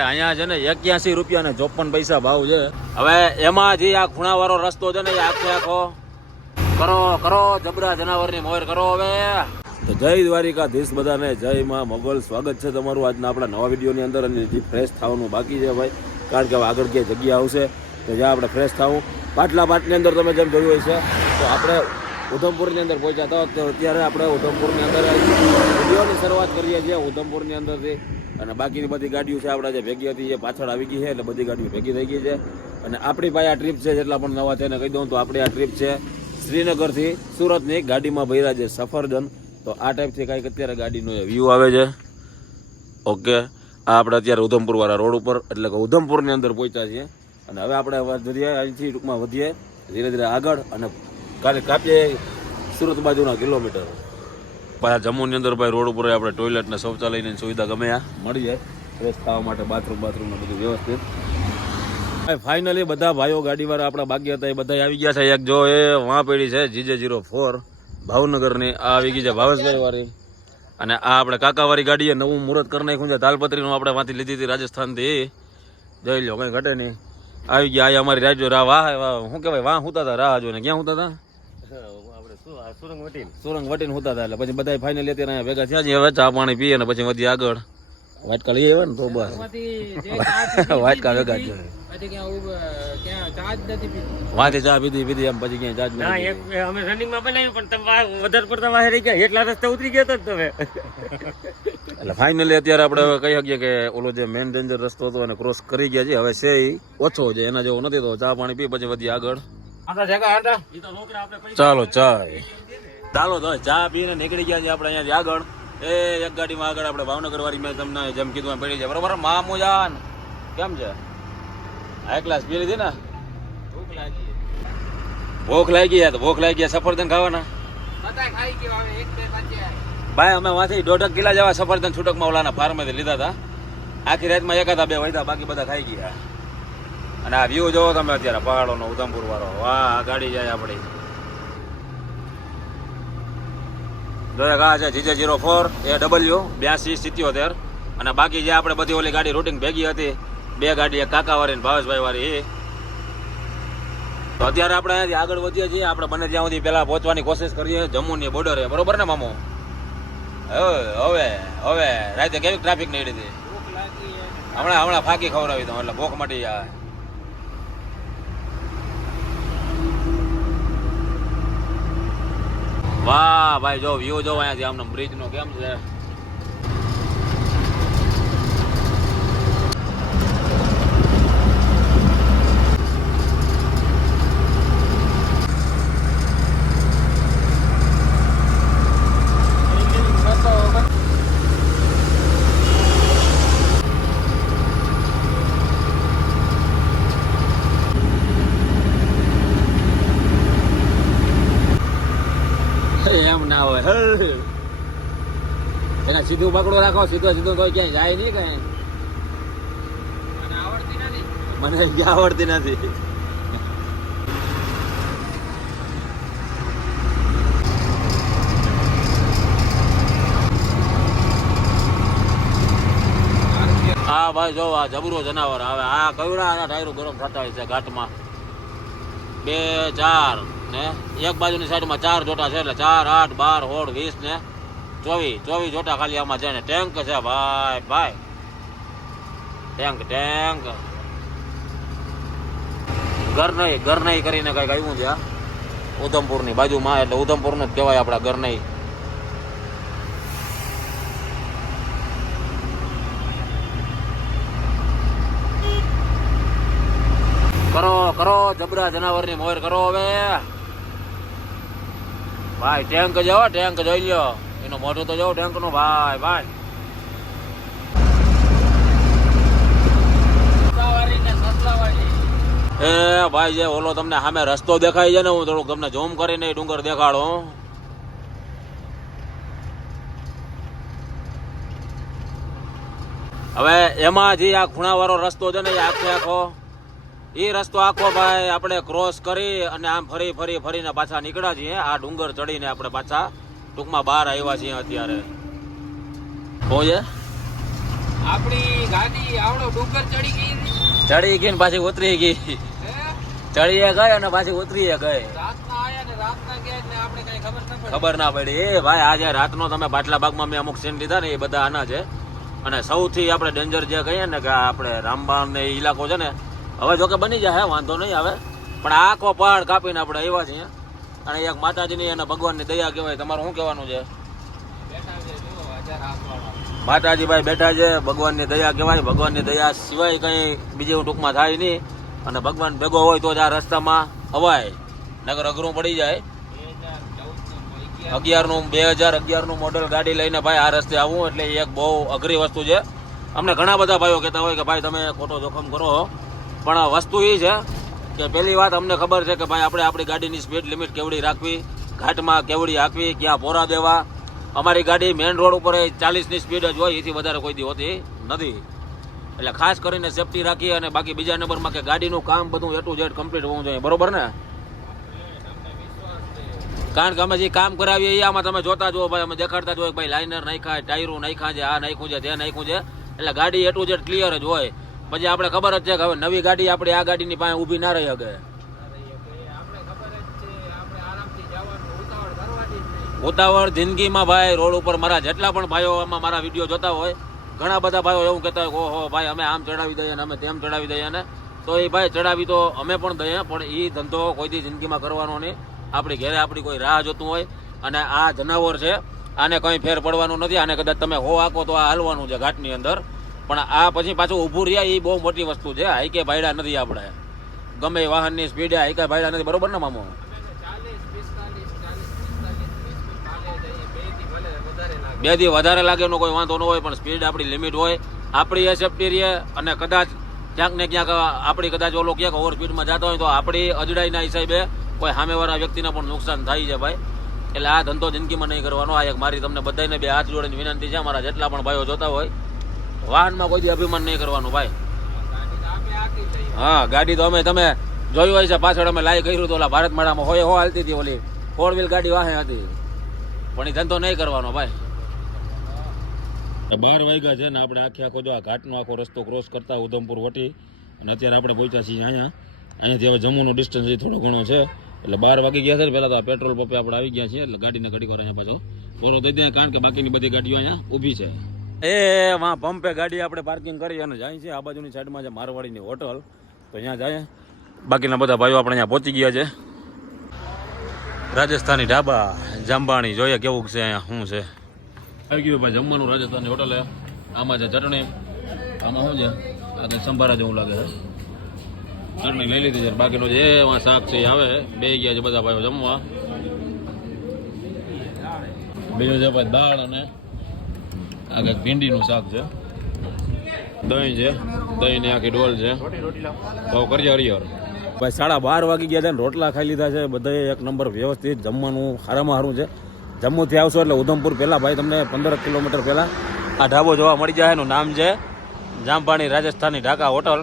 અહીંયા છે ને 81 રૂપિયા ને 54 પૈસા ભાવ છે. હવે એમાં જે આ ખૂણાવાળો રસ્તો છે ને એ આખો કરો કરો જબરા જનાવરની મોર કરો. હવે તો જય દ્વારિકાધીશ બધાને, જય માં મોગલ. સ્વાગત છે તમારું આજના આપણા નવા વિડીયોની અંદર. અને જે ફ્રેશ થવાનું બાકી છે ભાઈ, કારણ કે હવે આગળ ક્યાંય જગ્યા આવશે તો જ્યાં આપણે ફ્રેશ થવું. પાટલા પાટની અંદર તમે જેમ જોયું હોય છે તો આપણે ઉધમપુરની અંદર પહોંચ્યા હતા. તો અત્યારે આપણે ઉધમપુરની અંદર વિડીયોની શરૂઆત કરીએ છીએ ઉધમપુરની અંદરથી. અને બાકીની બધી ગાડીઓ છે આપણા જે ભેગી હતી એ પાછળ આવી ગઈ છે, એટલે બધી ગાડીઓ ભેગી થઈ ગઈ છે. અને આપણી પાસે આ ટ્રીપ છે, જેટલા પણ નવા છે એને કહી દઉં તો આપણી આ ટ્રીપ છે શ્રીનગરથી સુરતની ગાડીમાં ભર્યા છે સફરજન. તો આ ટાઈપથી કાંઈક અત્યારે ગાડીનો વ્યૂ આવે છે. ઓકે, આ આપણે અત્યારે ઉધમપુરવાળા રોડ ઉપર, એટલે કે ઉધમપુરની અંદર પહોંચ્યા છીએ. અને હવે આપણે વધીએ અહીંથી ટૂંકમાં વધીએ ધીરે ધીરે આગળ, અને કાલે કાપીએ સુરત બાજુના કિલોમીટર. પાછા જમ્મુની અંદર ભાઈ રોડ ઉપર આપણે ટોયલેટ ને શૌચાલયની સુવિધા ગમે આ મળી જાય ફ્રેશ થવા માટે. બાથરૂમ ને બધું વ્યવસ્થિત. ફાઇનલી બધા ભાઈઓ ગાડીવાળા આપણા બાકી હતા એ બધા આવી ગયા છે. એક જો એ વાં પડી છે GJ04 ભાવનગરની, આ આવી ગઈ છે ભાવેશભાઈ વાળી. અને આ આપણે કાકાવાળી ગાડીએ નવું મુહૂર્ત કરી નાખ્યું છે. તાલપત્રીનું આપણે વાંથી લીધી હતી રાજસ્થાનથી. જોઈ લો, કંઈ ઘટે નહીં. આવી ગયા આ અમારી રાજ્યો વાહ શું કહેવાય, વાહ હુતા હતા રાહ જો ને. ક્યાં હુતા હતા? સુરંગ વટીને હુતા હતા. એટલે પછી બધા ફાઇનલી અત્યારે અહીંયા ભેગા થયા છે. હવે ચા પાણી પીએ ને પછી વધી આગળ. વાટકા લઈ આવ્યા ને તો બસ વાટકા ભેગા છે. વાંથી ચા પીધી એમ પછી ક્યાંય ચાર્જ નહીં. અમે રનિંગમાં બનાવ્યું પણ તમે વધારે પડતા વાહે રહી ગયા, એટલા રસ્તે ઉતરી ગયા હતા તમે. એટલે ફાઇનલી અત્યારે આપણે હવે કહી શકીએ કે ઓલો જે મેન ડેન્જર રસ્તો હતો એને ક્રોસ કરી ગયા છે. હવે છે ઓછો છે, એના જેવો નથી. તો ચા પાણી પી પછી વધી આગળ. ચાલો ચાલો તો ચા પીને નીકળી ગયા છે આપણે અહીંયાથી આગળ. એ એક ગાડીમાં આગળ આપણે ભાવનગર વાળી મેં તમને જેમ કીધું એમ પડી છે બરોબર. મામુજાન કેમ છે? હાઈ ક્લાસ પી લીધી ને? ભૂખ લાગી તો ભૂખ લાગી સફરજન ખાવાના ભાઈ. અમે વાંથી 1.5 કિલા જેવા સફરજન છૂટકમાં ઓલાના ફાર્મેથી લીધા હતા. આખી રાતમાં એકાદા બે વૈધા, બાકી બધા ખાઈ ગયા. અને આ વ્યૂ જોવો તમે અત્યારે પહાડોનો ઉધમપુર વાળો. વાહ, ગાડી જાય આપણી. જોયા કા છે GJ04 AW 8277. અને બાકી જે આપણે બધી ઓલી ગાડી રૂટિંગ ભેગી હતી, બે ગાડી, એક કાકાવાળી ને ભાવેશભાઈ વાળી. તો અત્યારે આપણે અહીંયાથી આગળ વધીએ છીએ. આપણે બને ત્યાં સુધી પહેલા પહોંચવાની કોશિશ કરીએ જમ્મુની બોર્ડરે, બરોબર ને મામો? હવે રાતે કેવી ટ્રાફિક નહીં હતી? હમણાં ફાંકી ખવડાવી દઉં એટલે ભૂખ મટી જાય. વાહ ભાઈ, જો વ્યૂ જો અહીંયાથી આમને બ્રિજ નો કેમ છે. એમ ના હોય, એના સીધું પકડો રાખો. સીધો કોઈ ક્યાંય જાય નહીં. કઈ મને આવડતી નથી. હા ભાઈ જો આ જબરો જનાવર આવે. આ કવડા આના ટાયરો ગરમ થતા હોય છે ઘાટમાં. 2 4 ને એક બાજુની સાઈડમાં 4 જોટા છે, એટલે 4 8 12 16 20 ને 24 જોટા ખાલી આમાં છે. ને ટેન્ક છે ભાઈ ટેન્ક ગરનાઈ કરીને કઈક આવ્યું છે ઉધમપુરની બાજુમાં. એટલે ઉધમપુરનું જ કહેવાય આપણા ગરનાઈ. કરો જબરા જનાવરની મોર કરો. હવે ભાઈ ટેન્ક જાઓ, ટેન્ક જોઈ લ્યો. એનું મોઢું તો જાઓ ટેન્ક નું. ભાઈ એ ભાઈ જે ઓલો તમને સામે રસ્તો દેખાય છે ને, હું થોડુંક તમને ઝૂમ કરીને ડુંગર દેખાડું. હવે એમાં જે આ ખૂણાવાળો રસ્તો છે ને એ આખો એ રસ્તો આખો ભાઈ આપણે ક્રોસ કરી અને આમ ફરીને પાછા નીકળ્યા છીએ. આ ડુંગર ચડીને આપણે પાછા ટૂંકમાં બહાર આવ્યા છીએ અત્યારે. આપણી ગાડી આવડો ડુંગર ચડી ગઈ હતી. ચડી ગઈ ને પાછી ઉતરી ગઈ. હે? ચડીએ ગઈ અને પાછી ઉતરીએ ગઈ. રાતના આયા ને રાતના ગયા એટલે આપણે કઈ ખબર ન પડી. ખબર ના પડી. એ ભાઈ આજે રાતનો તમે પાછલા ભાગમાં મેં અમુક સીન લીધા ને એ બધા આના છે. અને સૌથી આપણે ડેન્જર જે કહીએ ને કે આપણે રામબાણ ને એ ઇલાકો છે ને, હવે જોકે બની જાય વાંધો નહીં આવે, પણ આ આખો પહાડ કાપીને આપણે આવ્યા છીએ. અને એક માતાજીની અને ભગવાનની દયા કહેવાય. તમારું શું કહેવાનું છે? બેઠા છે જુઓ 1000 હાથવાળા. માતાજી ભાઈ બેઠા છે, ભગવાનની દયા કહેવાય. ભગવાનની દયા સિવાય કંઈ બીજું ટૂંકમાં થાય નહીં. અને ભગવાન ભેગો હોય તો જ આ રસ્તામાં અવાય, નગર અઘરું પડી જાય. 2011નું મોડલ ગાડી લઈને ભાઈ આ રસ્તે આવવું એટલે એક બહુ અઘરી વસ્તુ છે. અમને ઘણા બધા ભાઈઓ કહેતા હોય કે ભાઈ તમે ખોટો જોખમ કરો, પણ વસ્તુ એ છે કે પહેલી વાત અમને ખબર છે કે ભાઈ આપણે આપણી ગાડીની સ્પીડ લિમિટ કેવડી રાખવી, ઘાટમાં કેવડી હાંકવી, ક્યાં પોરા દેવા. અમારી ગાડી મેઇન રોડ ઉપર 40ની સ્પીડ જ હોય, એથી વધારે કોઈ દી હોતી નથી. એટલે ખાસ કરીને સેફટી રાખી. અને બાકી બીજા નંબરમાં કે ગાડીનું કામ બધું A to Z કમ્પ્લીટ હોવું જોઈએ, બરોબર ને? કારણ કે અમે જે કામ કરાવીએ એ આમાં તમે જોતા જો ભાઈ, અમે દેખાડતા જ હોય ભાઈ લાઇનર નાખ્યા, ટાયરો નાખ્યા છે, આ નાખ્યું છે, તે નાખ્યું છે. એટલે ગાડી A to Z ક્લિયર જ હોય. પછી આપણે ખબર જ છે કે હવે નવી ગાડી આપણે આ ગાડીની પાસે ઊભી ના રહી શકે. આપણે ખબર જ છે આપણે આરામથી જવાનું, ઉતાવળ કરવાની જ નહીં. ઉતાવળ જિંદગીમાં ભાઈ રોડ ઉપર મારા જેટલા પણ ભાઈઓ આમાં મારા વિડીયો જોતા હોય, ઘણા બધા ભાઈઓ એવું કહેતા હોય કે ઓહો ભાઈ અમે આમ ચડાવી દઈએ ને અમે તેમ ચડાવી દઈએ ને. તો એ ભાઈ ચડાવી તો અમે પણ દઈએ, પણ એ ધંધો કોઈથી જિંદગીમાં કરવાનો નહીં. આપણી ઘરે આપણી કોઈ રાહ જોતું હોય. અને આ જનાવર છે, આને કંઈ ફેર પડવાનું નથી. આને કદાચ તમે હો આખો તો આ હાલવાનું છે ઘાટની અંદર, પણ આ પછી પાછું ઊભું રહ્યા એ બહુ મોટી વસ્તુ છે. હાઈકે ભાઈડા નથી આપણે, ગમે એ વાહનની સ્પીડે હાઈકે ભાઈડા નથી, બરોબર ને મામો? 2 દી વધારે લાગે એનો કોઈ વાંધો ન હોય, પણ સ્પીડ આપણી લિમિટ હોય, આપણી એ સેફ્ટી રહે. અને કદાચ ક્યાંક ને ક્યાંક આપણી કદાચ ઓલો ક્યાંક ઓવર સ્પીડમાં જતા હોય તો આપણી અજડાઈના હિસાબે કોઈ સામેવાળા વ્યક્તિને પણ નુકસાન થાય છે ભાઈ. એટલે આ ધંધો જિંદગીમાં નહીં કરવાનો. આ એક મારી તમને બધાને 2 હાથ જોડીને વિનંતી છે, મારા જેટલા પણ ભાઈઓ જોતા હોય, વાહનમાં કોઈ દી અભિમાન નહીં કરવાનું ભાઈ. હા, ગાડી તો અમે તમે જોયું હોય છે, પાછળ અમે લાઈ કર્યું તો ઓલા ભારત મેળામાં હોય હાલતી હતી, ઓલી 4 વ્હીલ ગાડી વાહે હતી, પણ એ ધંધો નહીં કરવાનો ભાઈ. 12 વાગ્યા છે ને આપણે આખો જો આ ઘાટનો આખો રસ્તો ક્રોસ કરતા ઉધમપુર વટી, અને અત્યારે આપણે પહોંચ્યા છીએ અહીંયાથી હવે જમ્મુનું ડિસ્ટન્સ એ થોડો ઘણો છે. એટલે 12 વાગી ગયા છે ને, પહેલાં તો આ પેટ્રોલ પંપે આપણે આવી ગયા છીએ. એટલે ગાડીને ઘડીક વાર અહીંયા પાછો પૂરો દઈ દે, કારણ કે બાકીની બધી ગાડીઓ અહીંયા ઊભી છે. વાં પંપે ગાડી આપણે પાર્કિંગ કરી અને જાય છે. આ બાજુની સાઈડમાં છે મારવાડીની હોટલ, તો અહીંયા જાય. બાકીના બધા ભાઈઓ આપણે અહીંયા પહોંચી ગયા છે. રાજસ્થાની ઢાબા જાંબાણી, જોઈએ કેવું છે અહીંયા શું છે. આવી ગયું ભાઈ જમવાનું રાજસ્થાની હોટલે. આમાં છે ચટણી, આમાં શું છે આ કંઈક સંભારા જેવું લાગે છે. ચટણી લઈ લીધી છે, બાકીનું જે એમાં શાક છે એ આવે. બે ગયા છે બધા ભાઈઓ જમવા. બીજું છે ભાઈ દાળ અને આ કંઈક ભીંડીનું શાક છે, દહીં છે, દહીંની આખી ડોલ છે. ભાવ કરીએ હરિહર ભાઈ. 12:30 વાગી ગયા છે ને રોટલા ખાઈ લીધા છે બધાએ. એક નંબર વ્યવસ્થિત જમવાનું સારામાં સારું છે. જમ્મુથી આવશો એટલે ઉધમપુર પહેલાં ભાઈ તમને 15 કિલોમીટર પહેલાં આ ઢાબો જોવા મળી જાય. એનું નામ છે જામબાણી રાજસ્થાની ઢાકા હોટલ.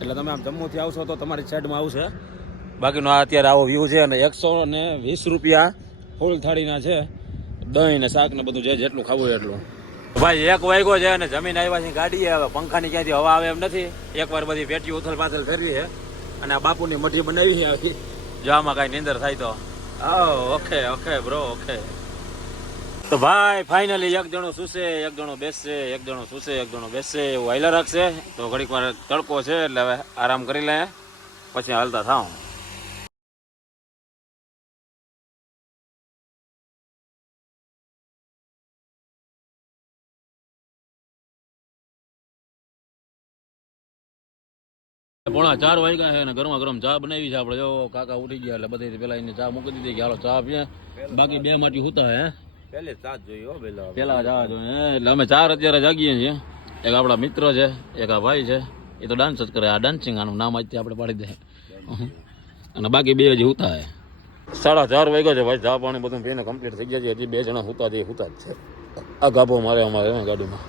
એટલે તમે આમ જમ્મુથી આવશો તો તમારી સાઈડમાં આવશે. બાકીનો આ અત્યારે આવો વ્યૂ છે. અને 120 રૂપિયા ફૂલ થાળીના છે. દહીં ને શાક ને બધું છે, જેટલું ખાવું એટલું. ભાઈ 1 વાગ્યો છે અને જમીન આવ્યા છે ગાડીએ. હવે પંખાની ક્યાંથી હવા આવે એમ નથી. એકવાર બધી પેટી ઉથલ પાથલ ફેરવી છે. અને આ બાપુની મઠી બનાવી આવી, જો આમાં કાંઈ નીંદર થાય તો. Okay okay bro, okay. તો ભાઈ ફાઇનલી એક જણો સૂશે, એક જણો બેસશે, એક જણો સૂશે, એક જણો બેસશે, એવું હાઈલા રાખશે. તો ઘડીક વાર તડકો છે એટલે હવે આરામ કરી લે, પછી હાલતા થાવ. પોણા 4 વાગ્યા છે અને ગરમા ગરમ ચા બનાવી છે આપણે. જો કાકા ઉઠી ગયા એટલે બધી પેલા એને ચા મૂકી દીધી કે હાલો ચા પીએ. બાકી 2 માટી હુતા હે, પહેલે ચા જોઈએ પેલા ચા જોઈએ. એટલે અમે 4 અત્યારે જાગીએ છીએ. એક આપણા મિત્ર છે, એક આ ભાઈ છે, એ તો ડાન્સ જ કરે. આ ડાન્સિંગ આનું નામ આજથી આપણે પાડી દે. અને બાકી 2 હજી હુતા હે. 4:30 વાગ્યા છે ભાઈ. ચા પાણી બધું પીને કમ્પ્લીટ થઈ ગયા છે. હજી 2 જણા હુતા જ છે. આ ગાભો મારે અમારે ગાડીમાં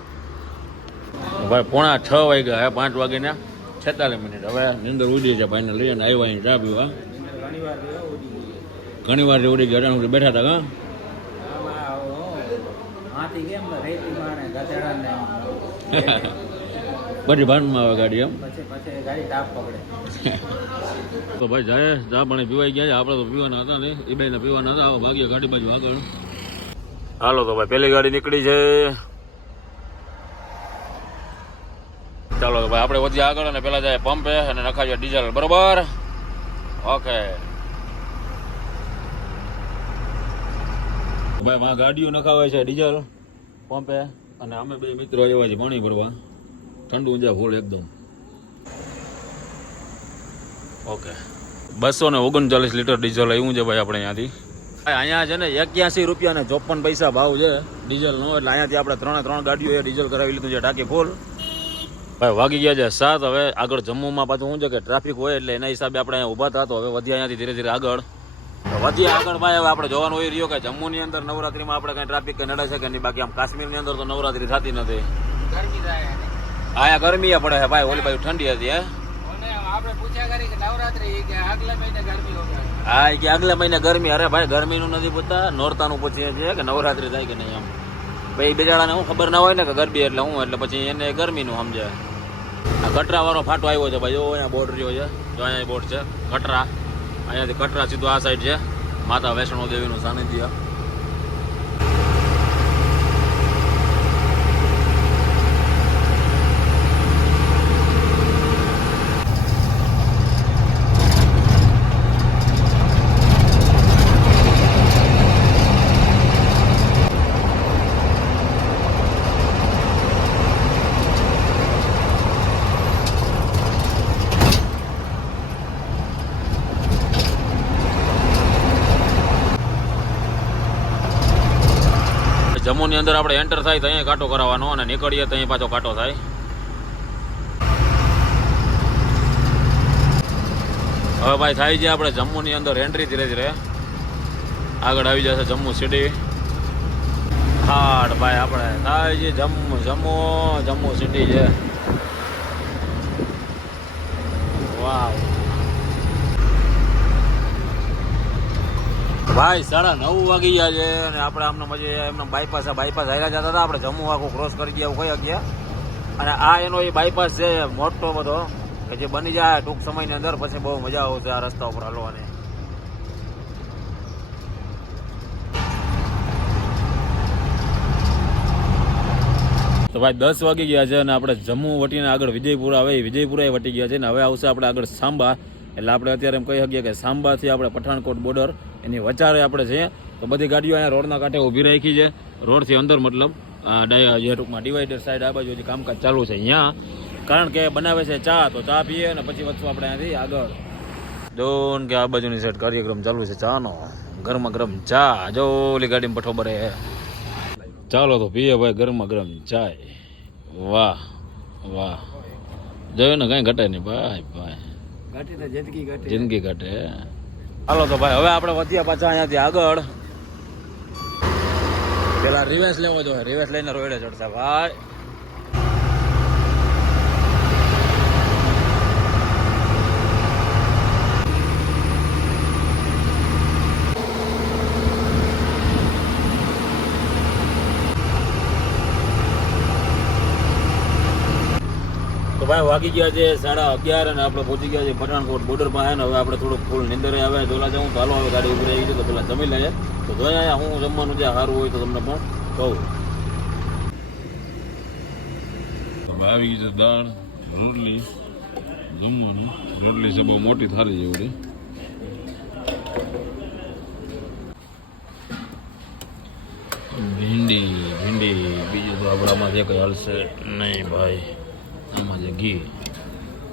ભાઈ. પોણા 6 વાગ્યા હે, 5 વાગીને 46 મિનિટ. હવે નીંદર ઉડી છે ભાઈને લઈને આવ્યા અહીં ચા પીવા. ઘણી વાર ઉડી ગયા, બેઠા હતા. પછી ભાનમાં આવે ગાડી એમ પછી ગાડી ટાપ પકડે. તો ભાઈ જાય ચા પાણી પીવાઈ ગયા છે. આપણે તો પીવાના હતા ને એ બેને પીવાના હતા. હવે ભાગ્ય ગાડી બાજુ આગળ. હાલો તો ભાઈ પેલી ગાડી નીકળી છે. ચાલો તો ભાઈ આપણે વધીએ આગળ અને પેલા જાય પંપે અને નખાવીએ ડીઝલ. બરોબર, ઓકે ભાઈ માં ગાડીઓ નખાવે છે ડીઝલ પંપે અને અમે બે મિત્રો આવ્યા છીએ પાણી ભરવા. ઠંડુ ઊંઝા ફૂલ એકદમ. ઓકે 239 લીટર ડીઝલ આવ્યું છે ભાઈ આપણે અહીંયાથી. અહીંયા છે ને 81 રૂપિયા ને 54 પૈસા ભાવ છે ડીઝલનો. એટલે અહીંયાથી આપણે 3 ગાડીઓ ડીઝલ કરાવી લીધું છે ટાંકી ફૂલ. ભાઈ વાગી ગયા છે 7. હવે આગળ જમ્મુમાં પાછું શું છે કે ટ્રાફિક હોય એટલે એના હિસાબે આપણે અહીંયા ઊભા હતા. તો હવે વધ્યા અહીંયાથી ધીરે ધીરે આગળ ભાઈ હવે આપણે જોવાનું હોય રહ્યો કે જમ્મુની અંદર નવરાત્રીમાં આપણે કઈ ટ્રાફિક કઈ નડે છે કે નહીં. બાકી આમ કાશ્મીરની અંદર તો નવરાત્રી થતી નથી. ગરમી થાય. અહીંયા ગરમી પડે છે ભાઈ. ઓલી બાજુ ઠંડી હતી. હે આપણે પૂછ્યા કરી કે નવરાત્રી કે આગલા મહિને ગરમી હોય. હા કે આગલા મહિને ગરમી. અરે ભાઈ ગરમીનું નથી પૂછતા, નોરતાનું પૂછીએ છીએ કે નવરાત્રી થાય કે નહીં. એમ ભાઈ બેજાડાને હું ખબર ના હોય ને કે ગરબી એટલે હું, એટલે પછી એને ગરમીનું સમજે. આ કટરા વાળો ફાટો આવ્યો છે ભાઈ. જો અહીંયા બોર્ડ રહ્યો છે. જો અહીંયા બોર્ડ છે કટરા. અહીંયાથી કટરા સીધું આ સાઈડ છે માતા વૈષ્ણો દેવીનું સાનિધ્ય. જમ્મુની અંદર આપણે એન્ટર થાય તો અહીંયા કાંટો કરાવવાનો અને નીકળીએ તો અહીં પાછો કાંટો થાય. હવે ભાઈ થાય છે આપણે જમ્મુની અંદર એન્ટ્રી. ધીરે ધીરે આગળ આવી જશે જમ્મુ સિટી. હાડ ભાઈ આપણે થાય છે જમ્મુ સિટી છે. વાવ ભાઈ 9:30 વાગી ગયા છે અને આપણે આમને મજે એમને બાયપાસ હાર્યા જતા હતા. આપણે જમ્મુ આખું ક્રોસ કરી ગયા કઈ ગયા. અને આ એનો એ બાયપાસ છે મોટો બધો કે જે બની જાય ટૂંક સમયની અંદર. પછી બહુ મજા આવશે આ રસ્તા ઉપર હાલવાની. તો ભાઈ 10 વાગી ગયા છે અને આપણે જમ્મુ વટીને આગળ વિજયપુરા આવે. વિજયપુરા વટી ગયા છે ને હવે આવશે આપણે આગળ સાંબા. એટલે આપણે અત્યારે એમ કહી શકીએ કે સાંબાથી આપણે પઠાણકોટ બોર્ડર એની વચારે આપણે છીએ. તો બધી ગાડીઓ અહીંયા રોડના કાંઠે ઊભી રાખી છે. રોડથી અંદર મતલબ જે ટૂંકમાં ડિવાઈડર સાઈડ આ બાજુ જે કામકાજ ચાલુ છે અહીંયા. કારણ કે બનાવે છે ચા, તો ચા પીએ અને પછી વધશું આપણે અહીંયાથી આગળ. જોન કે આ બાજુની સાઈડ કાર્યક્રમ ચાલુ છે ચાનો. ગરમા ગરમ ચા. જો ઓલી ગાડીમાં પઠો ભરે. ચાલો તો પીએ ભાઈ ગરમા ગરમ ચાય. વાહ વાહ. જોયું ને કઈ ઘટે નહીં ભાઈ ભાઈ. જિંદગી ઘટે. હાલો તો ભાઈ હવે આપણે વધ્યા પાછા અહીંયાથી આગળ. પેલા રિવેસ લેવો જોઈએ. રિવેસ લઈને રોડે ચડતા ભાઈ. તો ભાઈ વાગી ગયા છે 11:30 અને આપણે પહોંચી ગયા છે પઠાણકોટ બોર્ડર પાસે. હવે આપણે થોડુંક ફૂલ નિંદરે આવે જોલા જવું. તો હાલો હવે ગાડી ઉભી રહી છે તો પેલા જમી લઈએ. તો જોઈએ હું જમવાનું જે સારું હોય તો તમને પણ કહું. આવી ગઈ છે દાળ, રોટલી, જમવાનું. રોટલી છે બહુ મોટી થાળી જેવડી. ભીંડી બીજું તો આપણે આમાં જે કંઈ હલશે નહીં ભાઈ. આમાં છે ઘી.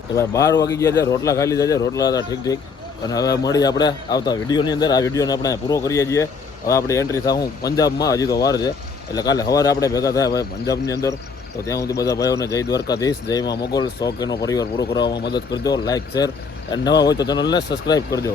તો ભાઈ 12 વાગી ગયા છે. રોટલા ખાઈ લીધા છે. રોટલા હતા ઠીક. અને હવે મળી આપણે આવતા વિડીયોની અંદર. આ વિડીયોને આપણે પૂરો કરીએ છીએ. હવે આપણી એન્ટ્રી થાઉં પંજાબમાં. હજી તો વાર છે. એટલે કાલે સવારે આપણે ભેગા થાય ભાઈ પંજાબની અંદર. તો ત્યાં સુધી બધા ભાઈઓને જય દ્વારકાધીશ, જય માં મોગલ. શોખ એનો પરિવાર પૂરો કરવામાં મદદ કરજો. લાઇક, શેર અને નવા હોય તો ચેનલને સબસ્ક્રાઈબ કરજો.